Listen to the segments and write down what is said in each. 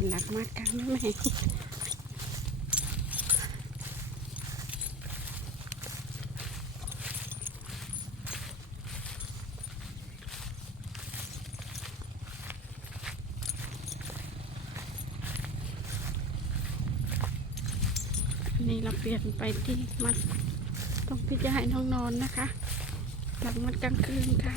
็นหลักมากค่ะแม่นนี่เราเปลี่ยนไปที่มัดตรงพี่จะให้น้องนอนนะคะ หลังมัดกลางคืนค่ะ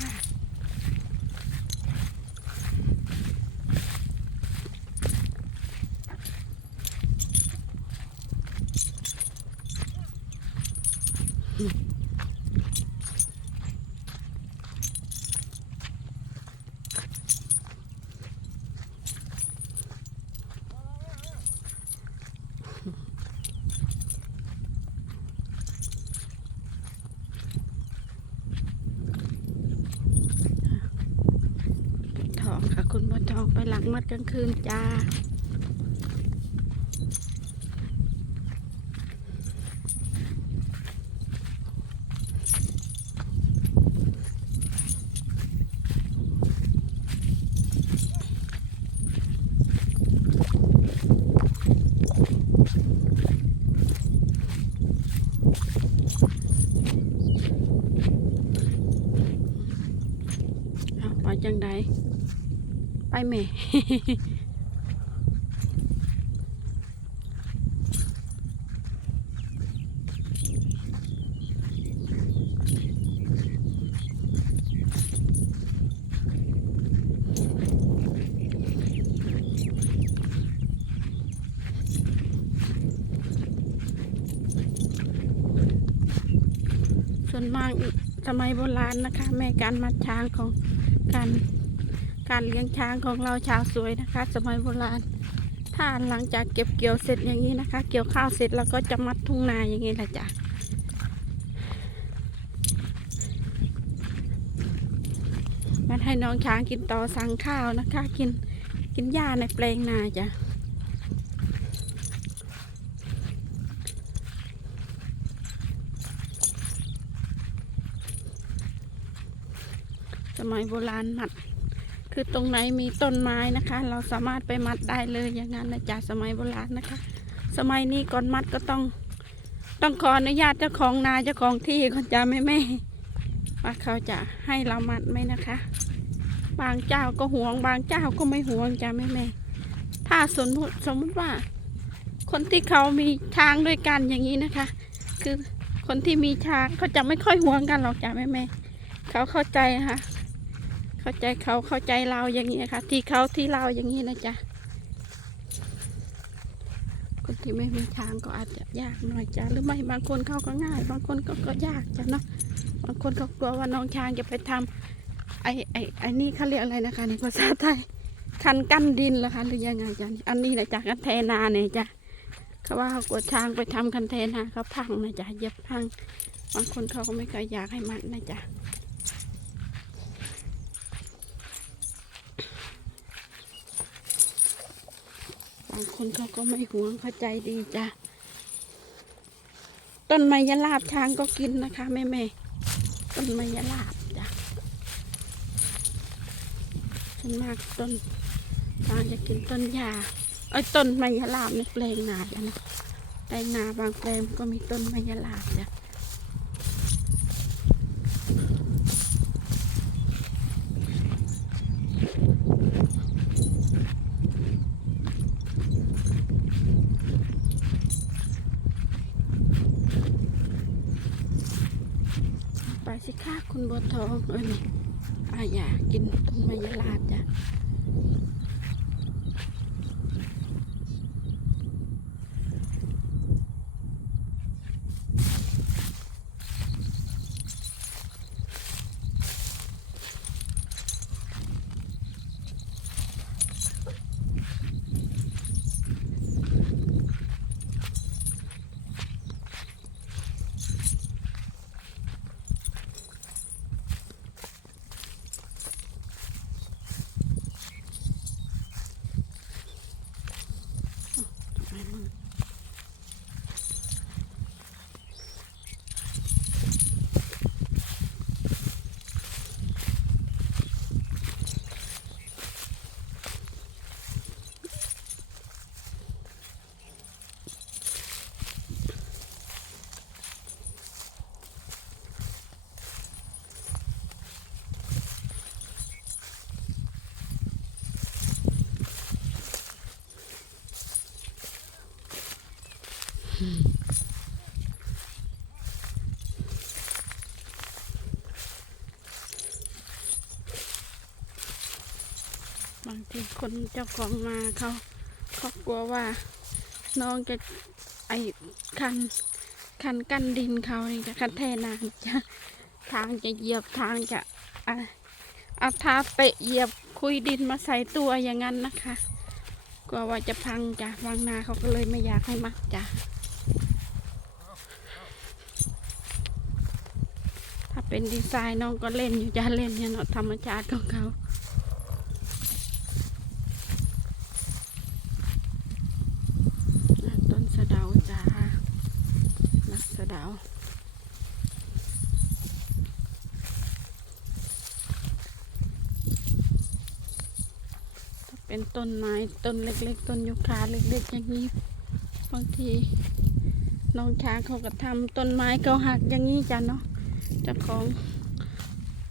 ทองค่ะคุณบัวทองไปหลัง มัดกลางคืนจ้าไปจังใด ไปแม่ส่วนมากสมัยโบราณนะคะ แม่การมัดช้างของการ การเลี้ยงช้างของเราชาวสวยนะคะ สมัยโบราณ ถ้าหลังจากเก็บเกี่ยวเสร็จอย่างนี้นะคะ เกี่ยวข้าวเสร็จแล้วก็จะมัดทุ่งนาอย่างนี้แหละจ้ะมัดให้น้องช้างกินต่อสั่งข้าวนะคะ กินกินหญ้าในแปลงนาจ้ะสมัยโบราณมัด คือตรงไหนมีต้นไม้นะคะ เราสามารถไปมัดได้เลยอย่างนั้นนะจ๊ะสมัยโบราณนะคะ สมัยนี้ก่อนมัดก็ต้อง ต้องขออนุญาตเจ้าของนาเจ้าของที่ก่อนจ้าแม่แม่ว่าเขาจะให้เรามัดไหมนะคะ บางเจ้าก็ห่วง บางเจ้าก็ไม่ห่วงจ้าแม่แม่ถ้าสมมติสมมติว่า คนที่เขามีช้างด้วยกันอย่างนี้นะคะ คือคนที่มีช้างเขาจะไม่ค่อยห่วงกันหรอกจ้าแม่แม่เขาเข้าใจนะคะ เข้าใจเขาเข้าใจเราอย่างนี้นะคะ ที่เขาที่เราอย่างนี้นะจ๊ะคนที่ไม่มีทางก็อาจจะยากหน่อยจ้ะหรือไม่บางคนเขาก็ง่าย บางคนก็ก็ยากจ้ะเนาะบางคนเขากลัวว่าน้องช้างจะไปทำไอ้ไอ้ไอ้นี่เขาเรียกอะไรนะคะ ในภาษาไทยคันกั้นดินเหรอคะหรือยังไงจ้ะอันนี้นะจ๊ะกันแทนาเนี่ยจ้ะเขาว่าเขากลัวช้างไปทำคันแทนาเขาพังนะจ๊ะเย็บพัง บางคนเขาก็ไม่เคยอยากให้มันนะจ๊ะ บางคนเขาก็ไม่หวงเข้าใจดีจ้ะ ต้นไมยลาบช้างก็กินนะคะแม่แม่ต้นไมยลาบจ้ะส่วนมากต้นช้างจะกินต้นหญ้าไอ้ต้นไมยลาบในแปลงนาจ้ะนะแปลงนาบางแปลงก็มีต้นไมยลาบจ้ะ ไป สิค่ะคุณบัวทองเอ้ยนี่อาอยากกินต้นไมยลาบจ้ะ คนเจ้าของมาเขาเขากลัวว่าน้องจะไอคันคันกั้นดินเขานี่จะคันแท่นางจะทางจะเหยียบทางจะอะเอาเท้าเตะเหยียบคุยดินมาใส่ตัวอย่างนั้นนะคะกลัวว่าจะพังจ้ะวางนาเขาก็เลยไม่อยากให้มัดจ้ะถ้าเป็นดีไซน์น้องก็เล่นอยู่จะเล่นเนี่ยเนาะธรรมชาติของเขา ต้นสะเดาจ้านักสะเดาถ้า เป็นต้นไม้ต้นเล็ก ๆ ต้นยูคาเล็ก ๆ อย่างนี้บางทีน้องช้างเขาก็ทำต้นไม้เขาหักอย่างนี้จ้ะเนาะเจ้าของ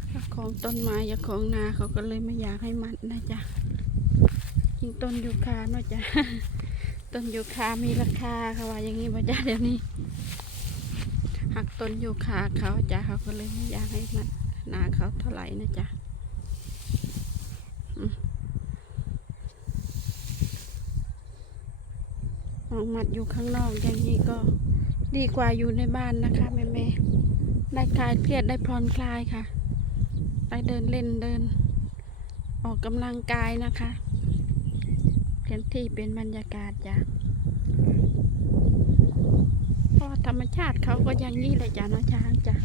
เจ้าของต้นไม้เจ้าของนาเขาก็เลยไม่อยากให้มันนะจ๊ะยิ่งต้นยูคาเนาะจ้ะต้นยูคามีราคาเขาว่าอย่างนี้บ่จ้าเดี๋ยวนี้หักต้นยูคาเขาจ้าเขาก็เลยไม่อยากให้มันนาเขาเท่าไหร่นะจ๊ะอืม ออกมัดอยู่ข้างนอกอย่างนี้ก็ดีกว่าอยู่ในบ้านนะคะแม่แม่ได้คลายเครียดได้ผ่อนคลายค่ะได้เดินเล่นเดิน ออกกำลังกายนะคะเห็นที่เป็นบรรยากาศจ้ะเพราะธรรมชาติเขาก็อย่างนี้เลยจ้ะเนาะช้างจ้ะ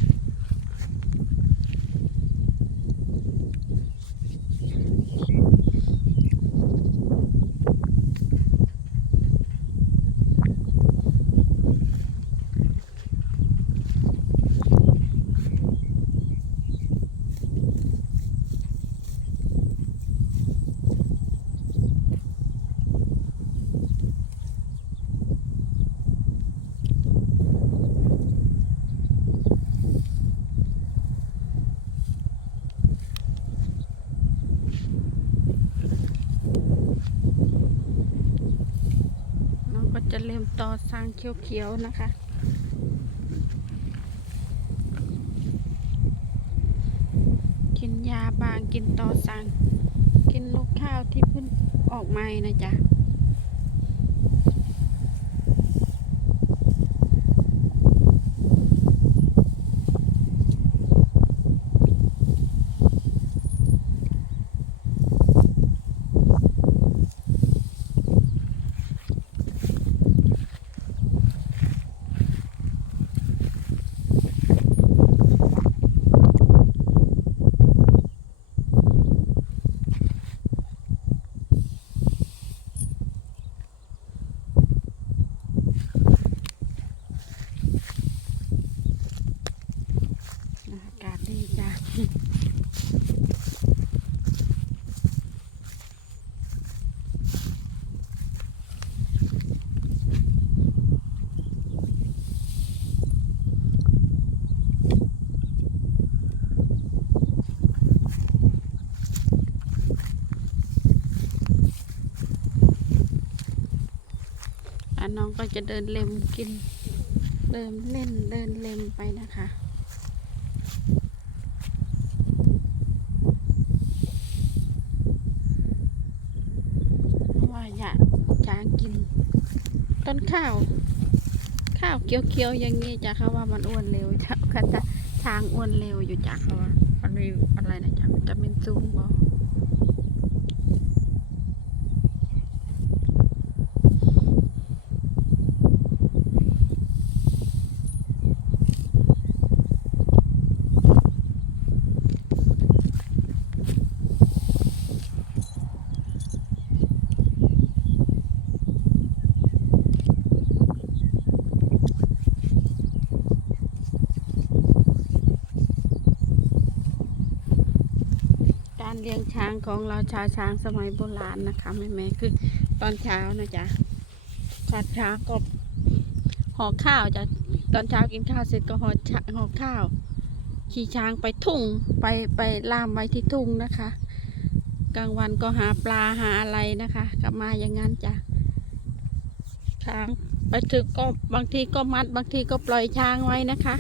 จะเริ่มต่อสร้างเขียวๆนะคะ กินยาบางกินต่อสั่งกินลูกข้าวที่เพิ่งออกใหม่นะจ๊ะ อากาศดีจ้ะ อะ น้องก็จะเดินเล็มกิน เดินเล่นเดินเล็มไปนะคะว่าอยากช้างกิน ต้นข้าว ข้าวเคี้ยวๆอย่างนี้จ้ะเขาว่ามันอ้วนเร็วจ้ะเขาจะช้างอ้วนเร็วอยู่จ้ะเขาว่ามันมีอะไรนะจ๊ะวิตามินสูงบ่การเลี้ยง ช้างของเราชาวช้างสมัยโบราณนะคะแม่แม่คือตอนเช้านะจ๊ะตอนเช้าก็ห่อข้าวจะตอนเช้ากินข้าวเสร็จก็ห่อชะห่อข้าว ขี่ช้างไปทุ่งไปไปล่ามไว้ที่ทุ่งนะคะ กลางวันก็หาปลาหาอะไรนะคะ กลับมาอย่างนั้นจ้ะช้างไปถึงก็บางทีก็มัดบางทีก็ปล่อยช้างไว้นะคะ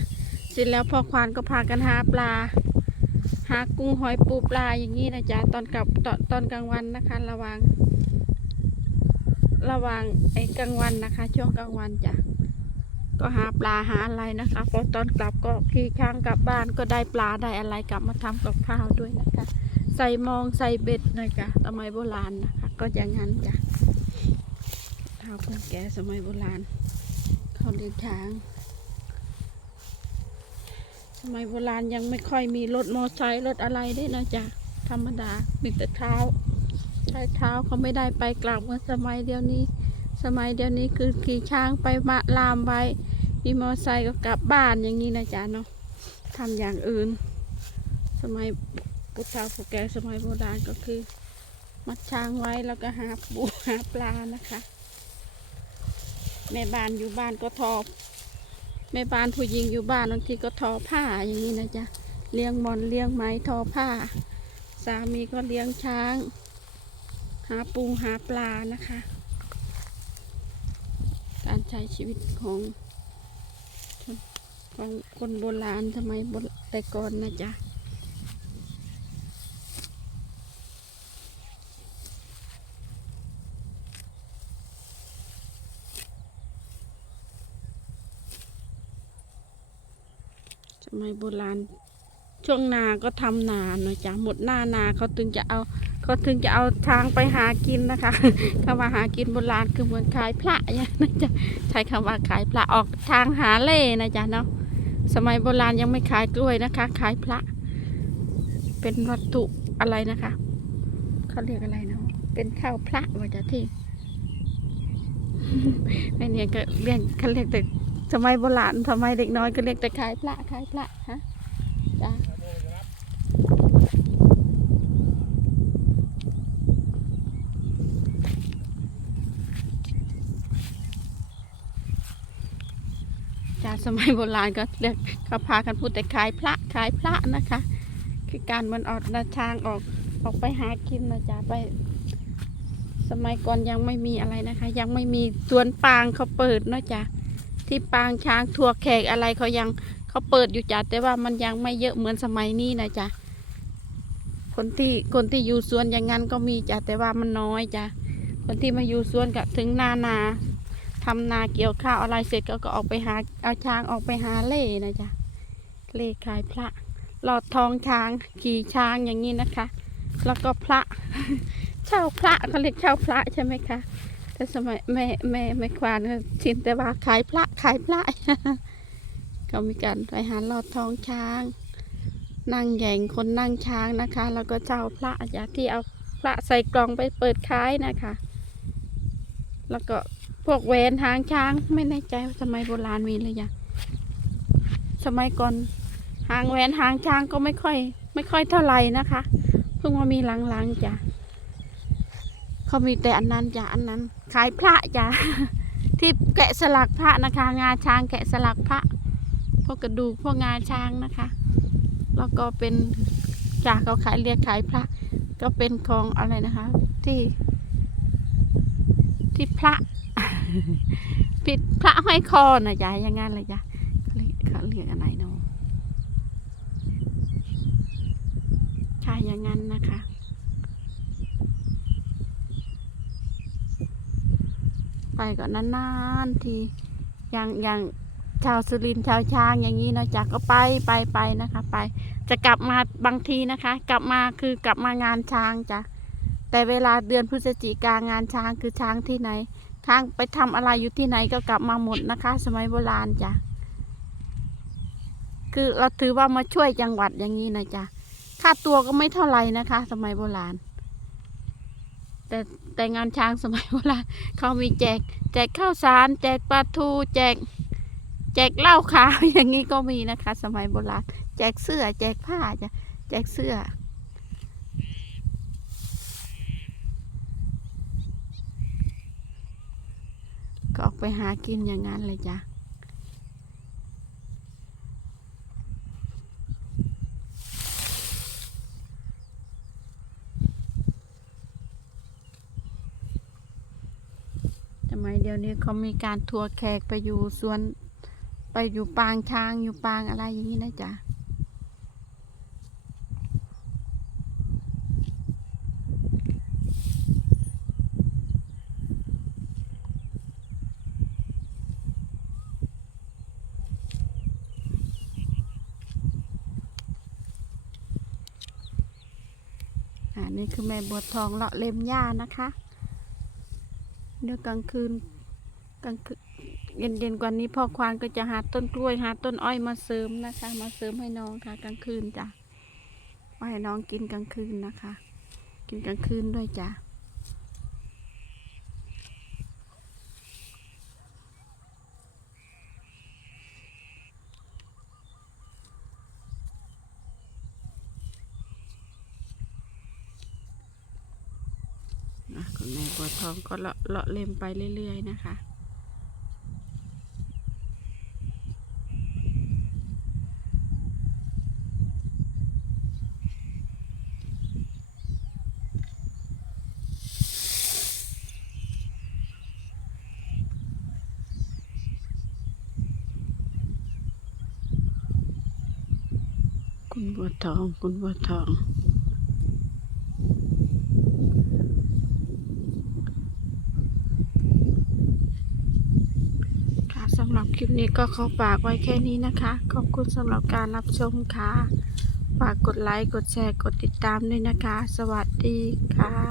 เสร็จแล้วพอควานก็พากันหาปลา หากุ้งหอยปูปลาอย่างนี้นะจ๊ะตอนกลับตอนตอนกลางวันนะคะ ระวัง ระว่างไอ้กลางวันนะคะ ช่วงกลางวันจ้ะก็หาปลาหาอะไรนะคะพอตอนกลับก็ขี่ช้างกลับบ้านก็ได้ปลาได้อะไรกลับมาทำกับข้าวด้วยนะคะ ใส่มองใส่เบ็ดนะคะสมัยโบราณนะคะ ก็อย่างนั้นจ้ะเท้าคนแก่สมัยโบราณเขาเลี้ยงช้าง สมัยโบราณยังไม่ค่อยมีรถมอไซค์รถอะไรด้นะจ๊ะธรรมดามีแต่เท้าใช้เท้าเขาไม่ได้ไปกลับเหมือนสมัยเดียวนี้ สมัยเดียวนี้คือขี่ช้างไปมาลามไปมีมอไซค์ก็กลับบ้านอย่างนี้นะจ๊ะเนาะทำอย่างอื่น สมัยพุทธาผู้แก่สมัยโบราณก็คือ มัดช้างไว้แล้วก็หาปูหาปลานะคะ แม่บ้านอยู่บ้านก็ทอ แม่บ้านผู้หญิงอยู่บ้านบางทีก็ทอผ้าอย่างนี้นะจ๊ะเลี้ยงมอนเลี้ยงไม้ทอผ้า สามีก็เลี้ยงช้าง หาปูหาปลานะคะ การใช้ชีวิตของของคนโบราณทำไมยโบราณแต่ก่อนนะจ๊ะ สมัยโบราณ ช่วงนาก็ทำนาเนาะจ้ะหมดหน้านาเขาถึงจะเอาเขาถึงจะเอาทางไปหากินนะคะคำว่าหากินโบราณคือเหมือนขายพระเนี่ยนะจ๊ะใช้คำว่าขายพระออกทางหาเล่นะจ๊ะเนาะสมัยโบราณยังไม่ขายกล้วยนะคะ ขายพระ เป็นวัตถุอะไรนะคะเขาเรียกอะไรเนาะเป็นข้าวพระว่าจะที่ไอเนี่ยก็เรียกเขาเรียกแต่ สมัยโบราณสมัยเด็กน้อยก็เรียกแต่ขายพระขายพระฮะจ้าจาสมัยโบราณก็เรียกเขาพากันพูดแต่ขายพระขายพระนะคะ คือการมันออกเดินทางออกออกไปหากินนะจ๊ะไป สมัยก่อนยังไม่มีอะไรนะคะ ยังไม่มีสวนปางเขาเปิดเนะจ๊ะ ที่ปางช้างทั่วแขกอะไรเขายังเขาเปิดอยู่จ้ะแต่ว่ามันยังไม่เยอะเหมือนสมัยนี้นะจ๊ะคนที่คนที่อยู่สวนอย่างนั้นก็มีจ้ะแต่ว่ามันน้อยจ้ะคนที่มาอยู่สวนก็ถึงนานาทำนาเกี่ยวข้าวอะไรเสร็จก็ก็ออกไปหาเอาช้างออกไปหาเล่นะจ๊ะเล่ขายพระ หลอดทองช้างขี่ช้างอย่างนี้นะคะ แล้วก็พระ เช่าพระเขาเรียกเช่าพระใช่ไหมคะ แต่สมัยแม่แม่แม่ควานก็ชินแต่ว่าขายพระขายพระก็มีการไปหาหลอดทองช้าง นั่งแย่งคนนั่งช้างนะคะ แล้วก็เช่าพระอย่าที่เอาพระใส่กล่องไปเปิดขายนะคะ แล้วก็พวกแหวนหางช้างไม่แน่ใจว่าสมัยโบราณมีหรือยังสมัยก่อนหางแหวนหางช้างก็ไม่ค่อย ไม่ค่อยเท่าไหร่นะคะ เพิ่งมามีหลังๆจ้ะ เขามีแต่อันนั้นจ้ะอันนั้น ขายพระจ้ะที่แกะสลักพระนะคะ งาช้างแกะสลักพระพวกกระดูกพวกงาช้างนะคะ แล้วก็เป็นจ้าเขาขายเรียกขายพระ ก็เป็นของอะไรนะคะ ที่ที่พระผิดพระห้อยคอนะจ๊ะอย่างงั้นเลยจ้ะเขาเรียกเขาเรียกอะไรเนาะใช่อย่างงั้นนะคะ ไปก็นานๆทีอย่างอย่างชาวสุรินชาวช้างอย่างนี้นะจ๊ะก็ไปไปไปนะคะ ไป จะกลับมาบางทีนะคะ กลับมาคือกลับมางานช้างจ้ะแต่เวลาเดือนพฤศจิกางานช้างคือช้างที่ไหนทางไปทำอะไรอยู่ที่ไหนก็กลับมาหมดนะคะ สมัยโบราณจ้ะคือเราถือว่ามาช่วยจังหวัดอย่างนี้นะจ๊ะค่าตัวก็ไม่เท่าไหร่นะคะ สมัยโบราณ แต่แต่งานช้างสมัยโบราณเขามีแจก แจกข้าวสาร แจกปลาทู แจก แจกเหล้าขาวอย่างนี้ก็มีนะคะ สมัยโบราณแจกเสื้อ แจกผ้าจ้ะแจกเสื้อ ก็ออกไปหากินอย่างนั้นเลยจ้ะ สมัยเดียวดี๋ยวนี้เขามีการทัวร์แขกไปอยู่สวน ไปอยู่ปางช้างอยู่ปางอะไรอย่างนี้นะจ๊ะอ่านี่คือแม่บัวทองเลาะเล็มหญ้านะคะ เดี๋ยวกลางคืน กลางคืนเย็นเย็นๆกว่านี้พ่อควานก็จะหาต้นกล้วยหาต้นอ้อยมาเสริมนะคะ มาเสริมให้น้องค่ะ กลางคืนจ้ะว่าให้น้องกินกลางคืนนะคะ กินกลางคืนด้วยจ้ะอะคุณแม่บัวทองก็เลาะเลาะเล็มไปเรื่อย ๆ นะคะ บัวทอง คุณบัวทอง ค่ะสำหรับคลิปนี้ก็ขอฝากไว้แค่นี้นะคะ ขอบคุณสำหรับการรับชมค่ะ ฝากกดไลค์ กดแชร์ กดติดตามด้วยนะคะ สวัสดีค่ะ